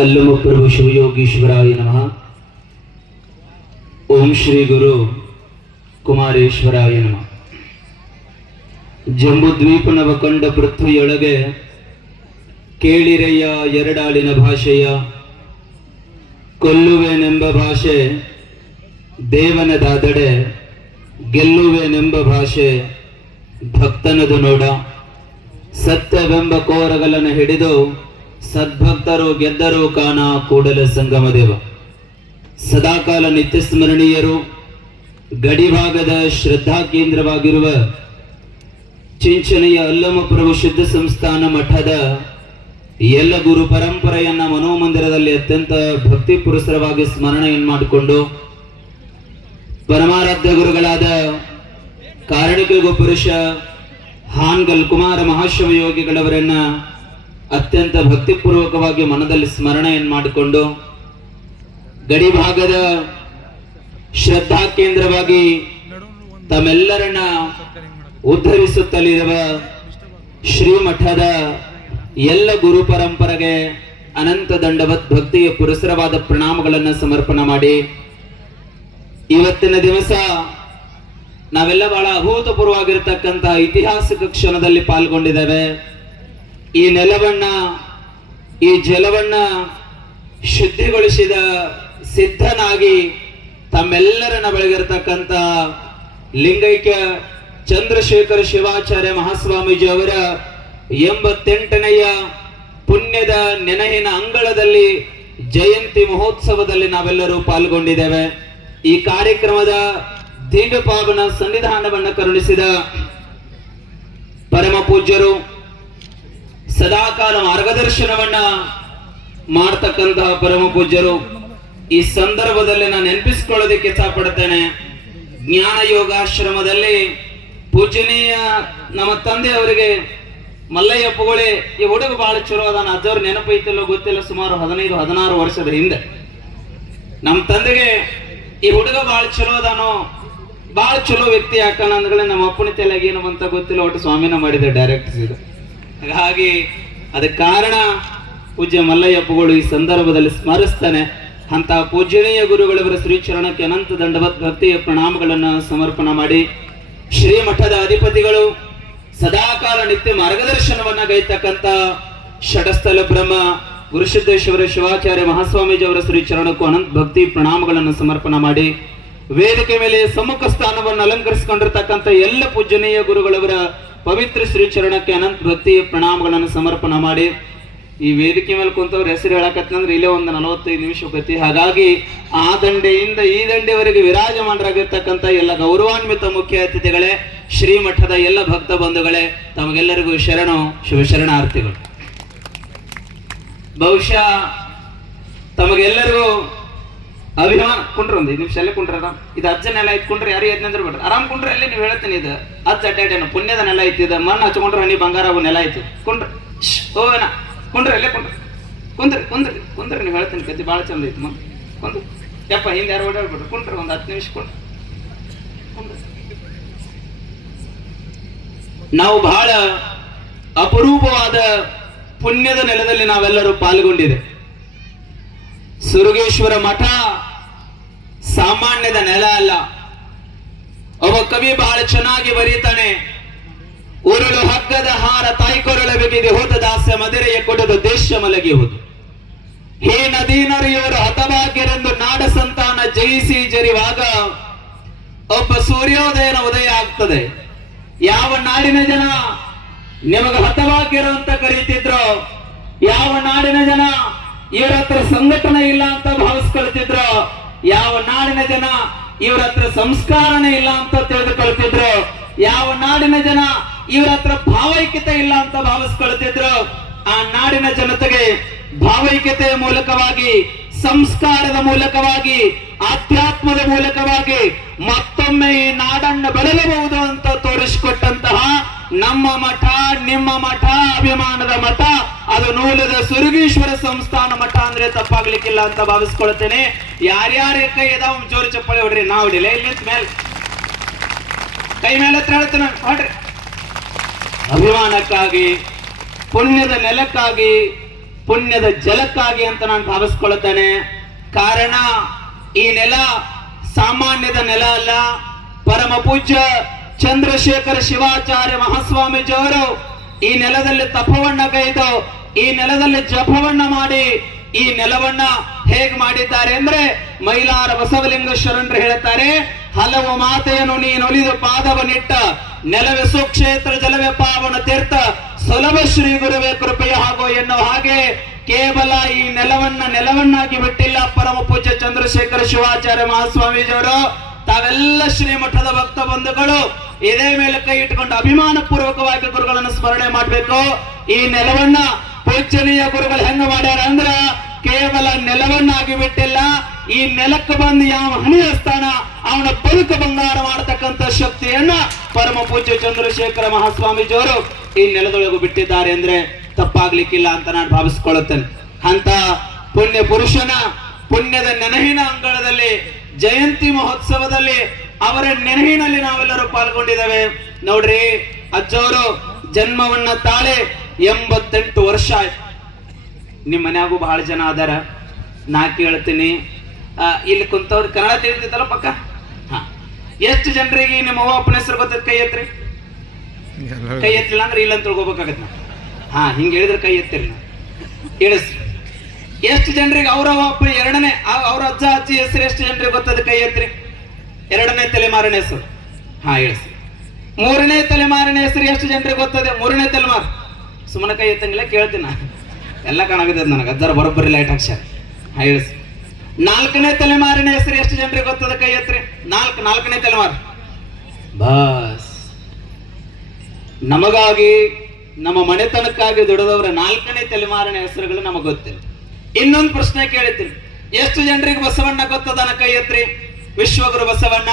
ಅಲ್ಲಮಪ್ರಭು ಶಿವಯೋಗೀಶ್ವರಾಯ ನಮಃ. ಓಂ ಶ್ರೀ ಗುರು ಕುಮಾರೇಶ್ವರಾಯ ನಮಃ. ಜಂಬುದ್ವೀಪನವ ಕಂಡ ಪೃಥ್ವಿಯೊಳಗೆ ಕೇಳಿರೆಯ ಎರಡಾಳಿನ ಭಾಷೆಯ, ಕೊಲ್ಲುವೆನೆಂಬ ಭಾಷೆ ದೇವನದಾದಡೆ, ಗೆಲ್ಲುವೆನೆಂಬ ಭಾಷೆ ಭಕ್ತನದು ನೋಡ. ಸತ್ಯವೆಂಬ ಕೋರಗಲನ್ನು ಹಿಡಿದು ಸದ್ಭಕ್ತರು ಗೆದ್ದರು ಕಾಣ ಕೂಡಲ ಸಂಗಮದೇವ. ಸದಾಕಾಲ ನಿತ್ಯ ಸ್ಮರಣೀಯರು, ಗಡಿಭಾಗದ ಶ್ರದ್ಧಾ ಕೇಂದ್ರವಾಗಿರುವ ಚಿಂಚನೆಯ ಅಲ್ಲಮಪ್ರಭು ಶುದ್ಧ ಸಂಸ್ಥಾನ ಮಠದ ಎಲ್ಲ ಗುರು ಪರಂಪರೆಯನ್ನ ಮನೋಮಂದಿರದಲ್ಲಿ ಅತ್ಯಂತ ಭಕ್ತಿ ಪುರಸ್ಸರವಾಗಿ ಸ್ಮರಣೆಯನ್ನು ಮಾಡಿಕೊಂಡು, ಪರಮಾರಾಧ್ಯ ಗುರುಗಳಾದ ಕಾರಣಿಕ ಗೋಪುರುಷ ಹಾನ್ಗಲ್ ಕುಮಾರ ಮಹಾಶಿವ ಯೋಗಿಗಳವರನ್ನ ಅತ್ಯಂತ ಭಕ್ತಿಪೂರ್ವಕವಾಗಿ ಮನದಲ್ಲಿ ಸ್ಮರಣೆಯನ್ನು ಮಾಡಿಕೊಂಡು, ಗಡಿಭಾಗದ ಶ್ರದ್ಧಾ ಕೇಂದ್ರವಾಗಿ ತಮ್ಮೆಲ್ಲರನ್ನ ಉದ್ಧರಿಸುತ್ತಲಿರುವ ಶ್ರೀಮಠದ ಎಲ್ಲ ಗುರು ಪರಂಪರೆಗೆ ಅನಂತ ದಂಡವತ್ ಭಕ್ತಿಯ ಪುರಸ್ಸರವಾದ ಪ್ರಣಾಮಗಳನ್ನು ಸಮರ್ಪಣೆ ಮಾಡಿ, ಇವತ್ತಿನ ದಿವಸ ನಾವೆಲ್ಲ ಬಹಳ ಅಭೂತಪೂರ್ವವಾಗಿರತಕ್ಕಂತಹ ಐತಿಹಾಸಿಕ ಕ್ಷಣದಲ್ಲಿ ಪಾಲ್ಗೊಂಡಿದ್ದೇವೆ. ಈ ನೆಲವನ್ನ, ಈ ಜಲವನ್ನ ಶುದ್ಧಿಗೊಳಿಸಿದ ಸಿದ್ಧನಾಗಿ ತಮ್ಮೆಲ್ಲರನ್ನ ಬೆಳಗಿರತಕ್ಕಂಥ ಲಿಂಗೈಕ್ಯ ಚಂದ್ರಶೇಖರ ಶಿವಾಚಾರ್ಯ ಮಹಾಸ್ವಾಮೀಜಿ ಅವರ 88ನೆಯ ಪುಣ್ಯದ ನೆನಹಿನ ಅಂಗಳದಲ್ಲಿ ಜಯಂತಿ ಮಹೋತ್ಸವದಲ್ಲಿ ನಾವೆಲ್ಲರೂ ಪಾಲ್ಗೊಂಡಿದ್ದೇವೆ. ಈ ಕಾರ್ಯಕ್ರಮದ ದೀರ್ಘಪಾವನ ಸನ್ನಿಧಾನವನ್ನು ಕರುಣಿಸಿದ ಪರಮ ಪೂಜ್ಯರು, ಸದಾಕಾಲ ಮಾರ್ಗದರ್ಶನವನ್ನ ಮಾಡ್ತಕ್ಕಂತಹ ಪರಮ ಪೂಜ್ಯರು, ಈ ಸಂದರ್ಭದಲ್ಲಿ ನಾನು ನೆನಪಿಸಿಕೊಳ್ಳೋದಕ್ಕೆ ಇಷ್ಟಪಡ್ತೇನೆ. ಜ್ಞಾನ ಯೋಗಾಶ್ರಮದಲ್ಲಿ ಪೂಜನೀಯ ನಮ್ಮ ತಂದೆ ಅವರಿಗೆ ಮಲ್ಲಯ್ಯ ಪುಗೋಳಿ, ಈ ಹುಡುಗ ಬಹಳ ಚಲೋ ಅದಾನ, ಅಜ್ಜವ್ರು ನೆನಪೈತಿಲ್ಲೋ ಗೊತ್ತಿಲ್ಲ, ಸುಮಾರು 15-16 ವರ್ಷದ ಹಿಂದೆ ನಮ್ಮ ತಂದೆಗೆ ಈ ಹುಡುಗ ಬಹಳ ಚಲೋ ಅದಾನೋ, ಬಹಳ ಚಲೋ ವ್ಯಕ್ತಿ ಯಾಕನ ಅಂದ್ಗಳೇ ನಮ್ಮ ಅಪ್ಪನ ತಲೆಗೆ ಏನು ಅಂತ ಗೊತ್ತಿಲ್ಲ, ಒಟ್ಟು ಸ್ವಾಮಿನ ಮಾಡಿದೆ ಡೈರೆಕ್ಟ್ ಸೀದಾ. ಹಾಗಾಗಿ ಅದಕ್ಕೆ ಕಾರಣ ಪೂಜ್ಯ ಮಲ್ಲಯ್ಯಪ್ಪಗಳು ಈ ಸಂದರ್ಭದಲ್ಲಿ ಸ್ಮರಿಸ್ತಾನೆ. ಅಂತ ಪೂಜ್ಯನೀಯ ಗುರುಗಳವರ ಶ್ರೀಚರಣಕ್ಕೆ ಅನಂತ ದಂಡವತ್ ಭಕ್ತಿಯ ಪ್ರಣಾಮಗಳನ್ನು ಸಮರ್ಪಣೆ ಮಾಡಿ, ಶ್ರೀಮಠದ ಅಧಿಪತಿಗಳು ಸದಾಕಾಲ ನಿತ್ಯ ಮಾರ್ಗದರ್ಶನವನ್ನ ಗೈತಕ್ಕಂತ ಷಟಸ್ಥಲ ಬ್ರಹ್ಮ ಗುರುಸಿದ್ದೇಶ್ವರ ಶಿವಾಚಾರ್ಯ ಮಹಾಸ್ವಾಮೀಜಿ ಅವರ ಶ್ರೀಚರಣಕ್ಕೂ ಅನಂತ ಭಕ್ತಿ ಪ್ರಣಾಮಗಳನ್ನು ಸಮರ್ಪಣೆ ಮಾಡಿ, ವೇದಿಕೆ ಮೇಲೆ ಸಮ್ಮುಖ ಸ್ಥಾನವನ್ನು ಅಲಂಕರಿಸಿಕೊಂಡಿರ್ತಕ್ಕಂಥ ಎಲ್ಲ ಪೂಜ್ಯನೀಯ ಗುರುಗಳವರ ಪವಿತ್ರ ಶ್ರೀಚರಣಕ್ಕೆ ಅನಂತ ಭಕ್ತಿ ಪ್ರಣಾಮಗಳನ್ನು ಸಮರ್ಪಣೆ ಮಾಡಿ, ಈ ವೇದಿಕೆ ಮೇಲೆ ಕುಂತವ್ರ ಹೆಸರು ಹೇಳಕತ್ತಂದ್ರೆ ಇಲ್ಲೇ ಒಂದು 45 ನಿಮಿಷ ಹೋಗತಿ. ಹಾಗಾಗಿ ಆ ದಂಡೆಯಿಂದ ಈ ದಂಡೆವರೆಗೆ ವಿರಾಜಮಾನರಾಗಿರ್ತಕ್ಕಂಥ ಎಲ್ಲ ಗೌರವಾನ್ವಿತ ಮುಖ್ಯ ಅತಿಥಿಗಳೇ, ಶ್ರೀಮಠದ ಎಲ್ಲ ಭಕ್ತ ಬಂಧುಗಳೇ, ತಮಗೆಲ್ಲರಿಗೂ ಶರಣು ಶಿವಶರಣಾರ್ಥಿಗಳು. ಬಹುಶಃ ತಮಗೆಲ್ಲರಿಗೂ ಅಭಿಮಾನ ಕುಂಡ್ರ ಒಂದು 5 ನಿಮಿಷ ಅಲ್ಲೇ ಕುಂಡ್ರ, ಇದು ಅಜ್ಜನೆಲ್ಲ ಇಟ್ಕೊಂಡ್ರೆ ಯಾರು ಎದ್ನಂದ್ರೆ ಬಿಡ್ರಿ, ಆರಾಮ್ ಕುಂಡ್ರೆ ಅಲ್ಲೇ ನೀವು ಹೇಳ್ತೀನಿ. ಇದು ಅಜ್ಜ ಅಡ್ಡಾಡೇನು ಪುಣ್ಯದ ನೆಲ ಐತಿ, ಇದು ಮಣ್ಣು ಹಚ್ಕೊಂಡ್ರೆ ಹನಿ ಬಂಗಾರ ಅವು ನೆಲ ಐತಿ. ಕುಂಡ್ರ ಓನ ಕುಂಡ್ರಿ ಅಲ್ಲೇ ಕುಂಡ್ರಿ, ಕುಂದ್ರಿ ಕುಂದ್ರಿ ಕುಂದ್ರಿ, ನೀವು ಹೇಳ್ತೀನಿ ಕತ್ತಿ ಭಾಳ ಚಂದ ಐತಿ. ಮುಂದೆ ಕುಂದ್ರಿ ಯಪ್ಪ, ಹಿಂದೆ ಯಾರು ಓಡಾಡ್ಬಿಡ್ರಿ, ಕುಂಡ್ರಿ ಒಂದು 10 ನಿಮಿಷ ಕುಂಡ್ರಿ. ನಾವು ಬಹಳ ಅಪರೂಪವಾದ ಪುಣ್ಯದ ನೆಲದಲ್ಲಿ ನಾವೆಲ್ಲರೂ ಪಾಲ್ಗೊಂಡಿದೆ. ಸುರಗೇಶ್ವರ ಮಠ ಸಾಮಾನ್ಯದ ನೆಲ ಅಲ್ಲ. ಒಬ್ಬ ಕವಿ ಬಹಳ ಚೆನ್ನಾಗಿ ಬರೀತಾನೆ, ಉರುಳು ಹಗ್ಗದ ಹಾರ ತಾಯ್ಕೊರಳ ಬೆಗೆದೆ ಹೋದ ದಾಸ್ಯ ಮದಿರೆಯ ಕೊಡದು ದೇಶ ಮಲಗಿ ಹೋದು. ಹೇ ನದೀನರಿಯವರು ಹತಭಾಗ್ಯರೆಂದು ನಾಡ ಸಂತಾನ ಜಯಿಸಿ ಜರಿವಾಗ ಒಬ್ಬ ಸೂರ್ಯೋದಯನ ಉದಯ ಆಗ್ತದೆ. ಯಾವ ನಾಡಿನ ಜನ ನಿಮಗೆ ಹತಭಾಗ್ಯರು ಅಂತ ಕರೀತಿದ್ರು, ಯಾವ ನಾಡಿನ ಜನ ಇವರ ಹತ್ರ ಸಂಘಟನೆ ಇಲ್ಲ ಅಂತ ಭಾವಿಸ್ಕೊಳ್ತಿದ್ರು, ಯಾವ ನಾಡಿನ ಜನ ಇವರ ಹತ್ರ ಸಂಸ್ಕಾರನೇ ಇಲ್ಲ ಅಂತ ತಿಳಿದುಕೊಳ್ತಿದ್ರು, ಯಾವ ನಾಡಿನ ಜನ ಇವರ ಹತ್ರ ಭಾವೈಕ್ಯತೆ ಇಲ್ಲ ಅಂತ ಭಾವಿಸ್ಕೊಳ್ತಿದ್ರು, ಆ ನಾಡಿನ ಜನತೆಗೆ ಭಾವೈಕ್ಯತೆಯ ಮೂಲಕವಾಗಿ, ಸಂಸ್ಕಾರದ ಮೂಲಕವಾಗಿ, ಆಧ್ಯಾತ್ಮದ ಮೂಲಕವಾಗಿ ಮತ್ತೊಮ್ಮೆ ಈ ನಾಡನ್ನು ಬೆಳಗಬಹುದು ಅಂತ ತೋರಿಸಿಕೊಟ್ಟಂತಹ ನಮ್ಮ ಮಠ, ನಿಮ್ಮ ಮಠ, ಅಭಿಮಾನದ ಮಠ, ಅದು ನೂಲದ ಸುರಗೀಶ್ವರ ಸಂಸ್ಥಾನ ಮಠ ಅಂದ್ರೆ ತಪ್ಪಾಗ್ಲಿಕ್ಕಿಲ್ಲ ಅಂತ ಭಾವಿಸ್ಕೊಳ್ತೇನೆ. ಯಾರ್ಯಾರ ಕೈ ಇದಾವ ಜೋರು ಚಪ್ಪಾಳೆ ಹೊಡ್ರಿ, ನಾವು ಹೊಡಿಲ್ಲ, ಇಲ್ಲಿ ಮೇಲೆ ಕೈ ಮೇಲೆ ಹತ್ರ ಹೇಳ್ತೇನೆ ಹೊಡ್ರಿ. ಅಭಿಮಾನಕ್ಕಾಗಿ, ಪುಣ್ಯದ ನೆಲಕ್ಕಾಗಿ, ಪುಣ್ಯದ ಜಲಕ್ಕಾಗಿ ಅಂತ ನಾನು ಭಾವಿಸ್ಕೊಳ್ತೇನೆ. ಕಾರಣ ಈ ನೆಲ ಸಾಮಾನ್ಯದ ನೆಲ ಅಲ್ಲ. ಪರಮ ಪೂಜ್ಯ ಚಂದ್ರಶೇಖರ ಶಿವಾಚಾರ್ಯ ಮಹಾಸ್ವಾಮೀಜಿಯವರು ಈ ನೆಲದಲ್ಲಿ ತಪವನ್ನ ಗೈದು ಈ ನೆಲದಲ್ಲಿ ಜಪವನ್ನ ಮಾಡಿ ಈ ನೆಲವನ್ನ ಹೇಗ್ ಮಾಡಿದ್ದಾರೆ ಅಂದ್ರೆ ಮೈಲಾರ ಬಸವಲಿಂಗ ಶರಣರು ಹೇಳುತ್ತಾರೆ, ಹಲವು ಮಾತೆಯನ್ನು ನೀನೊಲಿದು ಪಾದವನ್ನಿಟ್ಟ ನೆಲವೇ ಸುಕ್ಷೇತ್ರ ಜಲವೇ ಪಾವನ ತೀರ್ಥ ಸುಲಭ ಶ್ರೀ ಗುರುವೇ ಕೃಪೆಯ ಹಾಗೂ ಎನ್ನುವ ಹಾಗೆ ಕೇವಲ ಈ ನೆಲವನ್ನಾಗಿ ಬಿಟ್ಟಿಲ್ಲ ಪರಮ ಪೂಜ್ಯ ಚಂದ್ರಶೇಖರ ಶಿವಾಚಾರ್ಯ ಮಹಾಸ್ವಾಮೀಜಿಯವರು. ತಾವೆಲ್ಲ ಶ್ರೀಮಠದ ಭಕ್ತ ಬಂಧುಗಳು ಇದೇ ಮೇಲೆ ಕೈ ಇಟ್ಟುಕೊಂಡು ಅಭಿಮಾನ ಪೂರ್ವಕವಾಗಿ ಗುರುಗಳನ್ನು ಸ್ಮರಣೆ ಮಾಡಬೇಕು. ಈ ನೆಲವನ್ನ ಪೂಜನೀಯ ಗುರುಗಳು ಹೆಂಗ ಮಾಡ್ಯಾರ ಅಂದ್ರ ಕೇವಲ ನೆಲವನ್ನಾಗಿ ಬಿಟ್ಟಿಲ್ಲ, ಈ ನೆಲಕ್ಕೆ ಬಂದು ಯಾವ ಹಣಿ ಸ್ಥಾನ ಅವನ ಬದುಕು ಬಂಗಾರ ಮಾಡತಕ್ಕಂತ ಶಕ್ತಿಯನ್ನ ಪರಮ ಪೂಜ್ಯ ಚಂದ್ರಶೇಖರ ಮಹಾಸ್ವಾಮೀಜಿಯವರು ಈ ನೆಲದೊಳಗೂ ಬಿಟ್ಟಿದ್ದಾರೆ ಅಂದ್ರೆ ತಪ್ಪಾಗ್ಲಿಕ್ಕಿಲ್ಲ ಅಂತ ನಾನು ಭಾವಿಸ್ಕೊಳ್ಳುತ್ತೇನೆ. ಅಂತ ಪುಣ್ಯ ಪುರುಷನ ಪುಣ್ಯದ ನೆನಹಿನ ಅಂಗಳದಲ್ಲಿ ಜಯಂತಿ ಮಹೋತ್ಸವದಲ್ಲಿ ಅವರ ನೆನಹಿನಲ್ಲಿ ನಾವೆಲ್ಲರೂ ಪಾಲ್ಗೊಂಡಿದ್ದೇವೆ. ನೋಡ್ರಿ, ಅಜ್ಜವರು ಜನ್ಮವನ್ನ ತಾಳೆ 88 ವರ್ಷ ಆಯ್ತು. ನಿಮ್ ಮನ್ಯಾಗೂ ಬಹಳ ಜನ ಅದಾರ. ನಾ ಕೇಳ್ತೀನಿ, ಇಲ್ಲಿ ಕುಂತವ್ರು ಕನ್ನಡ ತಿಳಿತೈತಲ್ಲ ಪಕ್ಕ? ಎಷ್ಟು ಜನರಿಗೆ ನಿಮ್ಮ ಅವ್ವ ಅಪ್ಪನ ಹೆಸರು ಗೊತ್ತದ? ಕೈ ಎತ್ರಿ. ಕೈ ಎತ್ತಿಲ್ಲ ಅಂದ್ರೆ ಇಲ್ಲ ಅಂತ ತಿಳ್ಕೊಬೇಕಾಗತ್. ಹಿಂಗ ಹೇಳಿದ್ರೆ ಕೈ ಎತ್ತಿರಿ, ಇಳಿಸ್ರಿ. ಎಷ್ಟು ಜನರಿಗೆ ಅವ್ರ ಅಪ್ಪ ಎರಡನೇ ಅವ್ರ ಅಜ್ಜ ಅಜ್ಜಿ ಹೆಸರು ಎಷ್ಟು ಜನರಿಗೆ ಗೊತ್ತದ? ಕೈ ಎತ್ರಿ. ಎರಡನೇ ತಲೆಮಾರಿನ ಹೆಸರು ಇಳಿಸ್ರಿ. ಮೂರನೇ ತಲೆಮಾರಿನ ಹೆಸರು ಎಷ್ಟು ಜನರಿಗೆ ಗೊತ್ತದೆ? ಮೂರನೇ ತಲೆಮಾರು ಸುಮ್ಮನೆ ಕೈ ಎತ್ತಂಗಿಲ್ಲ, ಕೇಳ್ತೀನಿ ನಾ, ಎಲ್ಲ ಕಾಣಾಗದ ನನಗೆ. ಅಜ್ಜಾರ ಬರೋಬ್ಬರಿ ಲೈಟ್ ಹಾಕ್ಸ್ಯಾರ. ಇಳಿಸ್ರಿ. ನಾಲ್ಕನೇ ತಲೆಮಾರಿನ ಹೆಸರು ಎಷ್ಟು ಜನರಿಗೆ ಗೊತ್ತದ? ಕೈ ಎತ್ರಿ. ನಾಲ್ಕನೇ ತಲೆಮಾರು. ಬಸ್ ನಮಗಾಗಿ ನಮ್ಮ ಮನೆತನಕ್ಕಾಗಿ ದುಡಿದವರ 4ನೇ ತಲೆಮಾರಿನ ಹೆಸರುಗಳು ನಮಗ್ ಗೊತ್ತಿಲ್ಲ. ಇನ್ನೊಂದು ಪ್ರಶ್ನೆ ಕೇಳಿದ್ದೀನಿ, ಎಷ್ಟು ಜನರಿಗೆ ಬಸವಣ್ಣ ಗೊತ್ತದಾನ? ಕೈ ಎತ್ರಿ. ವಿಶ್ವಗುರು ಬಸವಣ್ಣ.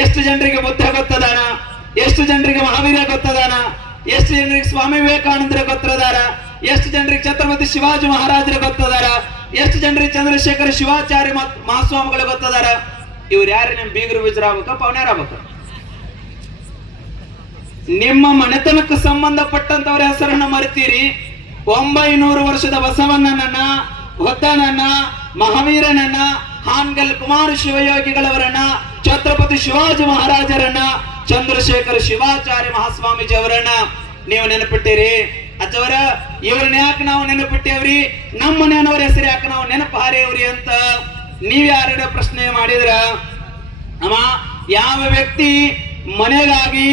ಎಷ್ಟು ಜನರಿಗೆ ಬುದ್ಧ ಗೊತ್ತದಾನ? ಎಷ್ಟು ಜನರಿಗೆ ಮಹಾವೀರ ಗೊತ್ತದಾನ? ಎಷ್ಟು ಜನರಿಗೆ ಸ್ವಾಮಿ ವಿವೇಕಾನಂದರ ಗೊತ್ತದಾರ? ಎಷ್ಟು ಜನರಿಗೆ ಛತ್ರಪತಿ ಶಿವಾಜಿ ಮಹಾರಾಜರ ಗೊತ್ತದಾರ? ಎಷ್ಟು ಜನರಿಗೆ ಚಂದ್ರಶೇಖರ ಶಿವಾಚಾರ್ಯ ಮಹಾಸ್ವಾಮಿಗಳು ಗೊತ್ತದಾರ? ಇವ್ರು ಯಾರು? ನಿಮ್ ಬೀಗರು ಬಿಜರ ಆಗ್ಬೇಕ, ಪವನ್ಯಾರ ಆಗ್ಬೇಕ? ನಿಮ್ಮ ಮನೆತನಕ್ಕೆ ಸಂಬಂಧಪಟ್ಟಂತವರ ಹೆಸರನ್ನ ಮರಿತೀರಿ. 900 ವರ್ಷದ ಬಸವಣ್ಣನನ್ನ, ಬುದ್ಧನನ್ನ, ಮಹಾವೀರನನ್ನ, ಹಾನ್ಗಲ್ ಕುಮಾರ ಶಿವಯೋಗಿಗಳವರನ್ನ, ಛತ್ರಪತಿ ಶಿವಾಜಿ ಮಹಾರಾಜರನ್ನ, ಚಂದ್ರಶೇಖರ ಶಿವಾಚಾರ್ಯ ಮಹಾಸ್ವಾಮೀಜಿ ಅವರನ್ನ ನೀವು ನೆನಪಿಟ್ಟಿರಿ. ಅಜ್ಜವರ ಇವ್ರನ್ನ ಯಾಕೆ ನಾವು ನೆನಪಿಟ್ಟೇವ್ರಿ? ನಮ್ಮ ಮನೆಯವರ ಹೆಸರು ಯಾಕೆ ನಾವು ನೆನಪು ಹಾರೇವ್ರಿ ಅಂತ ನೀವ್ ಯಾರ ಪ್ರಶ್ನೆ ಮಾಡಿದ್ರ, ಅಮ್ಮ ಯಾವ ವ್ಯಕ್ತಿ ಮನೆಗಾಗಿ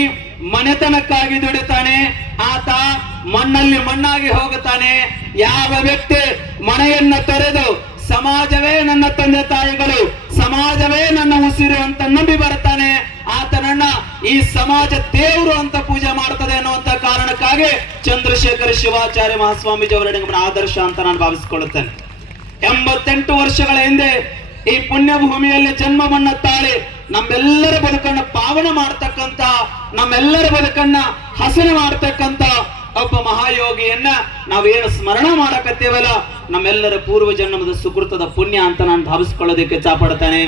ಮನೆತನಕ್ಕಾಗಿ ದುಡಿತಾನೆ ಆತ ಮಣ್ಣಲ್ಲಿ ಮಣ್ಣಾಗಿ ಹೋಗುತ್ತಾನೆ. ಯಾವ ವ್ಯಕ್ತಿ ಮನೆಯನ್ನ ತೊರೆದು ಸಮಾಜವೇ ನನ್ನ ತಂದೆ ತಾಯಿಗಳು, ಸಮಾಜವೇ ನನ್ನ ಉಸಿರು ಅಂತ ನಂಬಿ ಬರ್ತಾನೆ, ಆತನನ್ನ ಈ ಸಮಾಜ ದೇವರು ಅಂತ ಪೂಜೆ ಮಾಡ್ತದೆ ಅನ್ನುವಂತ ಕಾರಣಕ್ಕಾಗಿ ಚಂದ್ರಶೇಖರ ಶಿವಾಚಾರ್ಯ ಮಹಾಸ್ವಾಮೀಜಿ ಅವರ ಆದರ್ಶ ಅಂತ ನಾನು ಭಾವಿಸಿಕೊಳ್ಳುತ್ತೇನೆ. 88 ವರ್ಷಗಳ ಹಿಂದೆ ಈ ಪುಣ್ಯ ಭೂಮಿಯಲ್ಲಿ ಜನ್ಮವನ್ನ ತಾಳಿ ನಮ್ಮೆಲ್ಲರ ಬದುಕನ್ನ ಪಾವನ ಮಾಡ್ತಕ್ಕಂತ, ನಮ್ಮೆಲ್ಲರ ಬದುಕನ್ನ ಹಸನು ಮಾಡ್ತಕ್ಕಂತ ಒಬ್ಬ ಮಹಾಯೋಗಿಯನ್ನ ನಾವೇನು ಸ್ಮರಣ ಮಾಡಕತ್ತೇವಲ್ಲ, ನಮ್ಮೆಲ್ಲರ ಪೂರ್ವ ಜನ್ಮದ ಸುಕೃತದ ಪುಣ್ಯ ಅಂತ ನಾನು ಭಾವಿಸ್ಕೊಳ್ಳೋದಕ್ಕೆ ಚಾಪಡ್ತಾನೆ.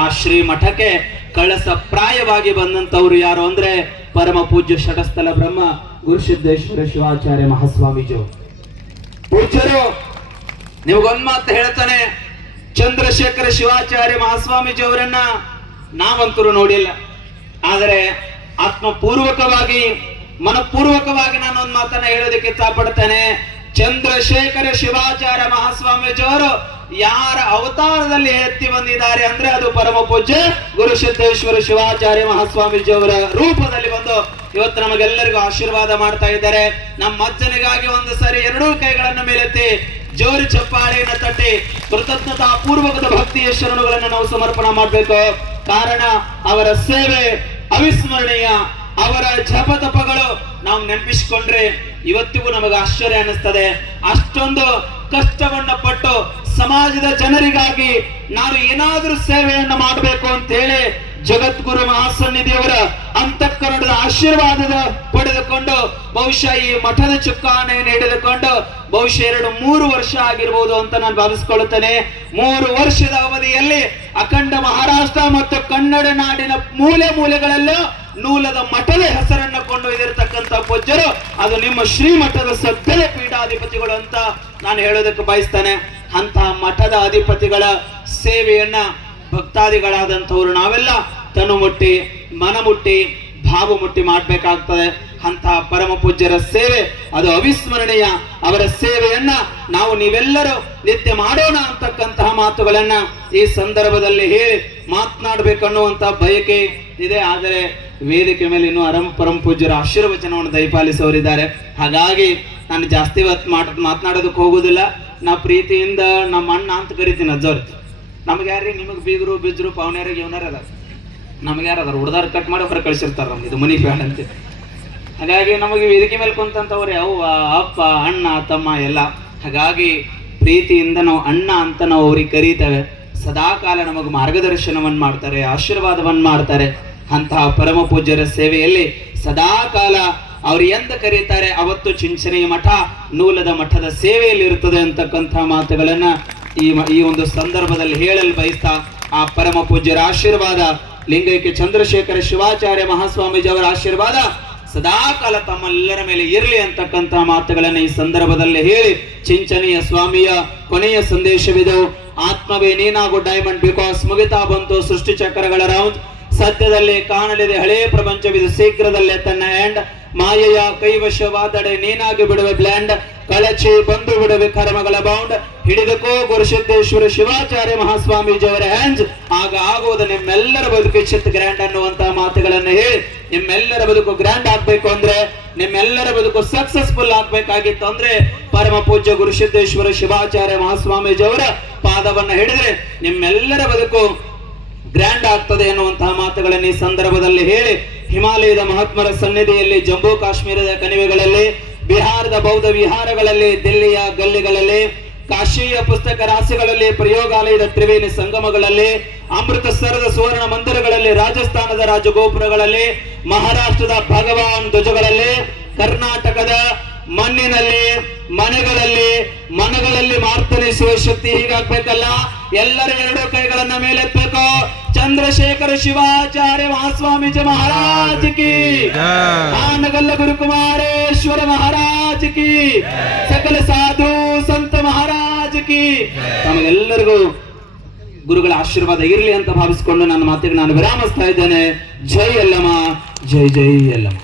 ಆ ಶ್ರೀ ಮಠಕ್ಕೆ ಕಳಸ ಪ್ರಾಯವಾಗಿ ಬಂದಂತವ್ರು ಯಾರು ಅಂದ್ರೆ ಪರಮ ಪೂಜ್ಯ ಷಟಸ್ಥಲ ಬ್ರಹ್ಮ ಗುರುಸಿದ್ದೇಶ್ವರ ಶಿವಾಚಾರ್ಯ ಮಹಾಸ್ವಾಮೀಜಿ ಪೂಜ್ಯರು. ನಿಮಗೊಂದ್ ಮಾತು ಹೇಳ್ತಾನೆ, ಚಂದ್ರಶೇಖರ ಶಿವಾಚಾರ್ಯ ಮಹಾಸ್ವಾಮೀಜಿ ಅವರನ್ನ ನಾವಂತರೂ ನೋಡಿಲ್ಲ, ಆದರೆ ಆತ್ಮಪೂರ್ವಕವಾಗಿ ಮನಪೂರ್ವಕವಾಗಿ ನಾನು ಒಂದು ಮಾತನ್ನ ಹೇಳೋದಕ್ಕೆ ಇಷ್ಟಪಡ್ತೇನೆ. ಚಂದ್ರಶೇಖರ ಶಿವಾಚಾರ್ಯ ಮಹಾಸ್ವಾಮೀಜಿ ಅವರು ಯಾರ ಅವತಾರದಲ್ಲಿ ಎತ್ತಿ ಬಂದಿದ್ದಾರೆ ಅಂದ್ರೆ ಅದು ಪರಮ ಪೂಜ್ಯ ಗುರುಸಿದ್ದೇಶ್ವರ ಶಿವಾಚಾರ್ಯ ಮಹಾಸ್ವಾಮೀಜಿ ಅವರ ರೂಪದಲ್ಲಿ ಬಂದು ಇವತ್ತು ನಮಗೆಲ್ಲರಿಗೂ ಆಶೀರ್ವಾದ ಮಾಡ್ತಾ ಇದ್ದಾರೆ. ನಮ್ಮ ಅಜ್ಜನಿಗಾಗಿ ಒಂದು ಸರಿ ಎರಡೂ ಕೈಗಳನ್ನು ಮೇಲೆತ್ತಿ ಜೋರು ಚಪ್ಪಾಳೆಯನ್ನು ತಟ್ಟಿ ಕೃತಜ್ಞತಾ ಪೂರ್ವಕದ ಭಕ್ತಿಯ ಶರಣುಗಳನ್ನು ನಾವು ಸಮರ್ಪಣೆ ಮಾಡಬೇಕು. ಕಾರಣ ಅವರ ಸೇವೆ ಅವಿಸ್ಮರಣೀಯ. ಅವರ ಜಪತಪಗಳು ನಾವು ನೆನಪಿಸಿಕೊಂಡ್ರೆ ಇವತ್ತಿಗೂ ನಮಗೆ ಆಶ್ಚರ್ಯ ಅನ್ನಿಸ್ತದೆ. ಅಷ್ಟೊಂದು ಕಷ್ಟವನ್ನ ಪಟ್ಟು ಸಮಾಜದ ಜನರಿಗಾಗಿ ನಾನು ಏನಾದ್ರೂ ಸೇವೆಯನ್ನ ಮಾಡಬೇಕು ಅಂತ ಹೇಳಿ ಜಗದ್ಗುರು ಮಹಾಸನ್ನಿಧಿಯವರ ಅಂತಃಕರಣದ ಆಶೀರ್ವಾದದ ಪಡೆದುಕೊಂಡು ಬಹುಶಃ ಈ ಮಠದ ಚುಕ್ಕಾಣಿಯನ್ನು ಹಿಡಿದುಕೊಂಡು ಬಹುಶಃ 2-3 ವರ್ಷ ಆಗಿರ್ಬೋದು ಅಂತ ನಾನು ಭಾವಿಸಿಕೊಳ್ಳುತ್ತೇನೆ. 3 ವರ್ಷದ ಅವಧಿಯಲ್ಲಿ ಅಖಂಡ ಮಹಾರಾಷ್ಟ್ರ ಮತ್ತು ಕನ್ನಡ ನಾಡಿನ ಮೂಲೆಗಳಲ್ಲೂ ನೂಲದ ಮಠದ ಹೆಸರನ್ನ ಕೊಂಡೊಯ್ದಿರತಕ್ಕಂತ ಪೂಜ್ಯರು ಅದು ನಿಮ್ಮ ಶ್ರೀಮಠದ ಸದ್ಯ ಪೀಠಾಧಿಪತಿಗಳು ಅಂತ ನಾನು ಹೇಳೋದಕ್ಕೆ ಬಯಸ್ತಾನೆ. ಅಂತಹ ಮಠದ ಅಧಿಪತಿಗಳ ಸೇವೆಯನ್ನ ಭಕ್ತಾದಿಗಳಾದಂಥವ್ರು ನಾವೆಲ್ಲ ತನು ಮುಟ್ಟಿ ಮನ ಮುಟ್ಟಿ ಭಾವ ಮುಟ್ಟಿ ಮಾಡ್ಬೇಕಾಗ್ತದೆ. ಅಂತಹ ಪರಮ ಪೂಜ್ಯರ ಸೇವೆ ಅದು ಅವಿಸ್ಮರಣೀಯ. ಅವರ ಸೇವೆಯನ್ನ ನಾವು ನೀವೆಲ್ಲರೂ ನಿತ್ಯ ಮಾಡೋಣ ಅಂತಕ್ಕಂತಹ ಮಾತುಗಳನ್ನ ಈ ಸಂದರ್ಭದಲ್ಲಿ ಹೇಳಿ ಮಾತನಾಡ್ಬೇಕನ್ನುವಂತಹ ಬಯಕೆ ಇದೆ. ಆದರೆ ವೇದಿಕೆ ಮೇಲೆ ಇನ್ನೂ ಪರಮ ಪೂಜ್ಯರ ಆಶೀರ್ವಚನವನ್ನು ದಯಪಾಲಿಸೋರಿದ್ದಾರೆ. ಹಾಗಾಗಿ ನಾನು ಜಾಸ್ತಿ ಮಾತನಾಡೋದಕ್ಕೆ ಹೋಗುದಿಲ್ಲ. ನಾ ಪ್ರೀತಿಯಿಂದ ನಮ್ಮ ಅಣ್ಣ ಅಂತ ಕರಿತೀನಿ ಅಜ್ಜವ್ರು. ನಮ್ಗೆ ಯಾರ್ರಿ ನಿಮಗೆ ಬೀಗರು ಬಿಜ್ರು ಪಾವನ್ಯಾರಿಗೆ ಇವನಾರ ಅದ, ನಮ್ಗೆ ಯಾರದಾರ ಹುಡ್ದಾರ ಕಟ್ ಮಾಡಿ ಹೊರ ಕಳಿಸಿರ್ತಾರ ನಮ್ದು ಇದು ಮನಿ ಫ್ಯಾನ್ ಅಂತ. ಹಾಗಾಗಿ ನಮಗೆ ವೇದಿಕೆ ಮೇಲೆ ಕುಂತಂತವ್ರೆ ಅವ್ವ ಅಪ್ಪ ಅಣ್ಣ ತಮ್ಮ ಎಲ್ಲ. ಹಾಗಾಗಿ ಪ್ರೀತಿಯಿಂದ ನಾವು ಅಣ್ಣ ಅಂತ ನಾವು ಅವ್ರಿಗೆ ಕರೀತೇವೆ. ಸದಾಕಾಲ ನಮಗೆ ಮಾರ್ಗದರ್ಶನವನ್ನು ಮಾಡ್ತಾರೆ, ಆಶೀರ್ವಾದವನ್ನು ಮಾಡ್ತಾರೆ. ಅಂತಹ ಪರಮ ಪೂಜ್ಯರ ಸೇವೆಯಲ್ಲಿ ಸದಾಕಾಲ ಅವ್ರು ಎಂದ ಕರೀತಾರೆ ಅವತ್ತು ಚಿಂಚನೆಯ ಮಠ ನೂಲದ ಮಠದ ಸೇವೆಯಲ್ಲಿ ಇರ್ತದೆ ಅಂತಕ್ಕಂಥ ಮಾತುಗಳನ್ನ ಈ ಒಂದು ಸಂದರ್ಭದಲ್ಲಿ ಹೇಳಲು ಬಯಸ್ತಾ, ಆ ಪರಮ ಪೂಜ್ಯರ ಆಶೀರ್ವಾದ, ಲಿಂಗೈಕ್ಯ ಚಂದ್ರಶೇಖರ ಶಿವಾಚಾರ್ಯ ಮಹಾಸ್ವಾಮೀಜಿ ಅವರ ಆಶೀರ್ವಾದ ಸದಾಕಾಲ ತಮ್ಮೆಲ್ಲರ ಮೇಲೆ ಇರಲಿ ಅಂತಕ್ಕಂಥ ಮಾತುಗಳನ್ನ ಈ ಸಂದರ್ಭದಲ್ಲಿ ಹೇಳಿ, ಚಿಂಚನೆಯ ಸ್ವಾಮಿಯ ಕೊನೆಯ ಸಂದೇಶವಿದು. ಆತ್ಮವೇ ನೀನಾಗು ಡೈಮಂಡ್, ಬಿಕಾಸ್ ಮುಗಿತಾ ಬಂತು ಸೃಷ್ಟಿ ಚಕ್ರಗಳ ರೌಂಡ್. ಸದ್ಯದಲ್ಲೇ ಕಾಣಲಿದೆ ಹಳೇ ಪ್ರಪಂಚವಿದು, ಶೀಘ್ರದಲ್ಲೇ ತನ್ನ ಎಂಡ್. ಮಾಯೆಯ ಕೈವಶವಾದಡೆ ನೀನಾಗಿ ಬಿಡುವೆ ಬ್ಲ್ಯಾಂಡ್, ಕಳಚಿ ಬಂದು ಬಿಡುವೆ ಕರ್ಮಗಳ ಬೌಂಡ್. ಹಿಡಿದಕೋ ಗುರುಸಿದ್ದೇಶ್ವರ ಶಿವಾಚಾರ್ಯ ಮಹಾಸ್ವಾಮೀಜಿ ಅವರ ಹ್ಯಾಂಡ್ಸ್, ಆಗ ಆಗುವುದು ನಿಮ್ಮೆಲ್ಲರ ಬದುಕು ಚಿತ್ ಗ್ರ್ಯಾಂಡ್ ಅನ್ನುವಂತಹ ಮಾತುಗಳನ್ನು ಹೇಳಿ, ನಿಮ್ಮೆಲ್ಲರ ಬದುಕು ಗ್ರ್ಯಾಂಡ್ ಆಗ್ಬೇಕು ಅಂದ್ರೆ, ನಿಮ್ಮೆಲ್ಲರ ಬದುಕು ಸಕ್ಸಸ್ಫುಲ್ ಆಗ್ಬೇಕಾಗಿತ್ತು ಅಂದ್ರೆ ಪರಮ ಪೂಜ್ಯ ಗುರುಸಿದ್ದೇಶ್ವರ ಶಿವಾಚಾರ್ಯ ಮಹಾಸ್ವಾಮೀಜಿ ಅವರ ಪಾದವನ್ನ ಹಿಡಿದ್ರೆ ನಿಮ್ಮೆಲ್ಲರ ಬದುಕು ಗ್ರ್ಯಾಂಡ್ ಆಗ್ತದೆ ಎನ್ನುವಂತಹ ಮಾತುಗಳನ್ನು ಈ ಸಂದರ್ಭದಲ್ಲಿ ಹೇಳಿ, ಹಿಮಾಲಯದ ಮಹಾತ್ಮರ ಸನ್ನಿಧಿಯಲ್ಲಿ, ಜಮ್ಮು ಕಾಶ್ಮೀರದ ಕಣಿವೆಗಳಲ್ಲಿ, ಬಿಹಾರದ ಬೌದ್ಧ ವಿಹಾರಗಳಲ್ಲಿ, ದಿಲ್ಲಿಯ ಗಲ್ಲಿಗಳಲ್ಲಿ, ಕಾಶಿಯ ಪುಸ್ತಕ ರಾಶಿಗಳಲ್ಲಿ, ಪ್ರಯೋಗಾಲಯದ ತ್ರಿವೇಣಿ ಸಂಗಮಗಳಲ್ಲಿ, ಅಮೃತಸರದ ಸುವರ್ಣ ಮಂದಿರಗಳಲ್ಲಿ, ರಾಜಸ್ಥಾನದ ರಾಜಗೋಪುರಗಳಲ್ಲಿ, ಮಹಾರಾಷ್ಟ್ರದ ಭಗವಾನ್ ಧ್ವಜಗಳಲ್ಲಿ, ಕರ್ನಾಟಕದ ಮಣ್ಣಿನಲ್ಲಿ ಮನಗಳಲ್ಲಿ ಮಾರ್ತನಿಸುವ ಶಕ್ತಿ ಹೀಗಾಗ್ಬೇಕಲ್ಲ. ಎಲ್ಲರ ಎರಡು ಕೈಗಳನ್ನ ಮೇಲೆತ್ತಬೇಕು. ಚಂದ್ರಶೇಖರ ಶಿವಾಚಾರ್ಯ ಮಹಾಸ್ವಾಮೀಜಿ ಮಹಾರಾಜ್ ಕಿ, ಆನಗಲ್ಲ ಗುರುಕುಮಾರೇಶ್ವರ ಮಹಾರಾಜ್ ಕಿ, ಸಕಲ ಸಾಧು ಸಂತ ಮಹಾರಾಜ್ ಕಿ. ತಮಗೆಲ್ಲರಿಗೂ ಗುರುಗಳ ಆಶೀರ್ವಾದ ಇರಲಿ ಅಂತ ಭಾವಿಸಿಕೊಂಡು ನನ್ನ ಮಾತಿಗೆ ನಾನು ವಿರಾಮಿಸ್ತಾ ಇದ್ದೇನೆ. ಜೈ ಯಲ್ಲಮ್ಮ, ಜೈ ಜೈ ಯಲ್ಲಮ್ಮ.